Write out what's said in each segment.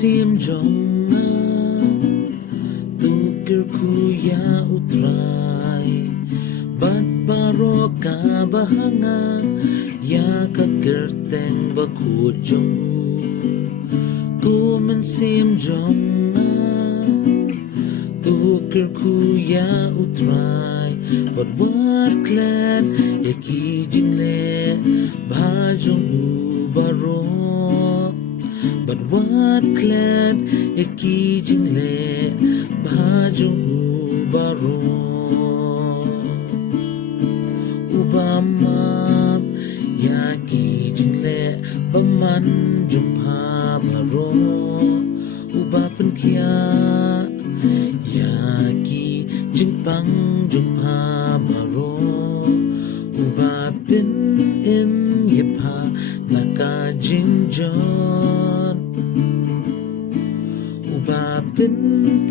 sim jonga tukir kuya utrai bat baro ka bahanga ya kagerteng baku jongu ku men sim jonga tukir kuya utrai bat war klan yaki jingle ba jongu baro but what clan yaki jingle bajung baro ubama yaki jingle baman jumpa baro ubapen kia yaki jingpang jumpa baro ubapin im yepa naka jingjon ubapin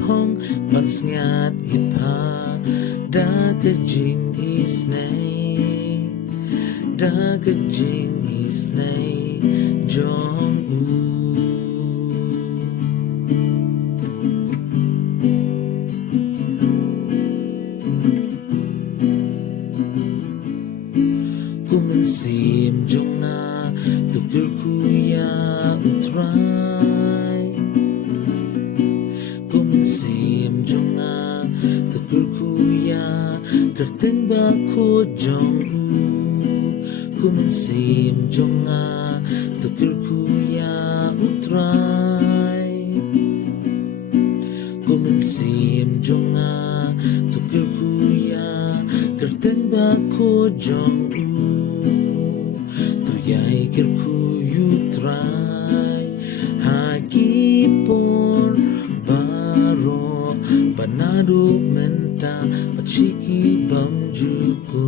pong bangsngat ipa dagajing isnay jong u kumensim jonga tukir kuya utrai kumensim jonga tukir kuya kerteng bako jong u kumensim jonga tukir kuya utrai kumensim jonga tukir kuya kerteng bako jong u tuyay kirkuyu try hakipor baro banado menta pachiki bamjuko